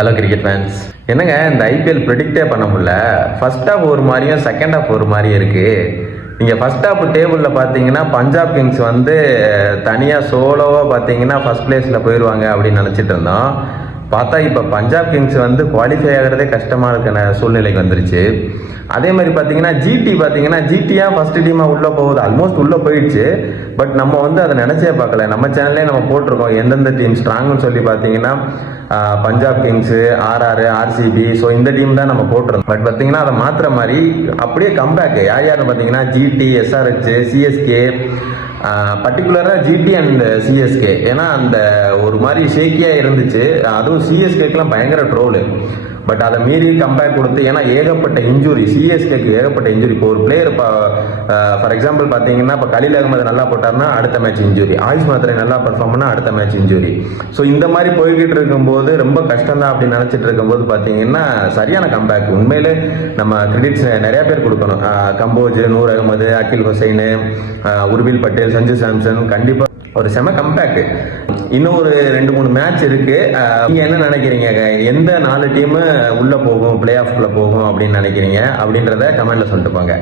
Hello cricket fans. என்னங்க இந்த IPL ப்ரெடிக்டே பண்ண முடியல. ஃபர்ஸ்ட் ஹாஃப் ஒரு மாதிரியும் செகண்ட் ஹாஃப் ஒரு மாதிரியும் இருக்கு. நீங்கள் ஃபர்ஸ்ட் ஹாஃப் டேபிளில் பார்த்தீங்கன்னா பஞ்சாப் கிங்ஸ் வந்து தனியாக சோலோவாக பார்த்தீங்கன்னா ஃபர்ஸ்ட் பிளேஸில் போயிடுவாங்க அப்படின்னு நினச்சிட்டு இருந்தோம். பார்த்தா இப்போ பஞ்சாப் கிங்ஸ் வந்து குவாலிஃபை ஆகிறதே கஷ்டமாக இருக்கிற சூழ்நிலைக்கு வந்துருச்சு. அதே மாதிரி பார்த்தீங்கன்னா ஜிடியாக ஃபர்ஸ்ட் டீமாக உள்ளே போகுது, ஆல்மோஸ்ட் உள்ளே போயிடுச்சு. பட் நம்ம வந்து அதை நினச்சே பார்க்கல. நம்ம சேனல்லே நம்ம போட்டிருக்கோம் எந்தெந்த டீம் ஸ்ட்ராங்னு சொல்லி பார்த்தீங்கன்னா Punjab kings, RR, RCB, so இந்த டீம் தான் நம்ம போட்டிருந்தோம். பட் பார்த்தீங்கன்னா அதை மாற்றுற மாதிரி அப்படியே கம்பேக் யாருன்னு பார்த்தீங்கன்னா ஜிடி, எஸ்ஆர்ஹெச், சிஎஸ்கே, பர்டிகுலராக ஜிடி அண்ட் சிஎஸ்கே. ஏன்னா அந்த ஒரு மாதிரி ஷேக்கியாக இருந்துச்சு. அதுவும் சிஎஸ்கேக்கெலாம் பயங்கர ட்ரோலு. பட் அதை மீறி கம்பேக் கொடுத்து, ஏன்னா ஏகப்பட்ட இன்ஜுரி, சிஎஸ்கேக்கு ஏகப்பட்ட இன்ஜுரி. இப்போ ஒரு பிளேயர் ஃபார் எக்ஸாம்பிள் பார்த்தீங்கன்னா இப்போ கலீல் அகமது நல்லா போட்டார்னா அடுத்த மேட்ச் இன்ஜுரி, ஆயுஷ் மாத்திரை நல்லா பர்ஃபார்ம் பண்ணால் அடுத்த மேட்ச் இன்ஜுரி. ஸோ இந்த மாதிரி போய்கிட்டு இருக்கும்போது ரொம்ப கஷ்டம் தான் அப்படின்னு நினச்சிட்டு இருக்கும்போது பார்த்தீங்கன்னா சரியான கம்பேக். உண்மையிலே நம்ம கிரெடிட்ஸ் நிறைய பேர் கொடுக்கணும். கம்போஜ், நூர் அகமது, அகில் ஹுசைனு, உர்வில் பட்டேல், சஞ்சு சாம்சன், கண்டிப்பாக ஒரு செம கம்பேக். இன்னும் ஒரு 2-3 மேட்ச் இருக்கு. நீங்க என்ன நினைக்கிறீங்க? எந்த 4 டீம் உள்ள போகும், பிளே ஆஃப்குள்ள போகும் அப்படின்னு நினைக்கிறீங்க அப்படின்றத கமெண்ட்ல சொல்லிட்டு போங்க.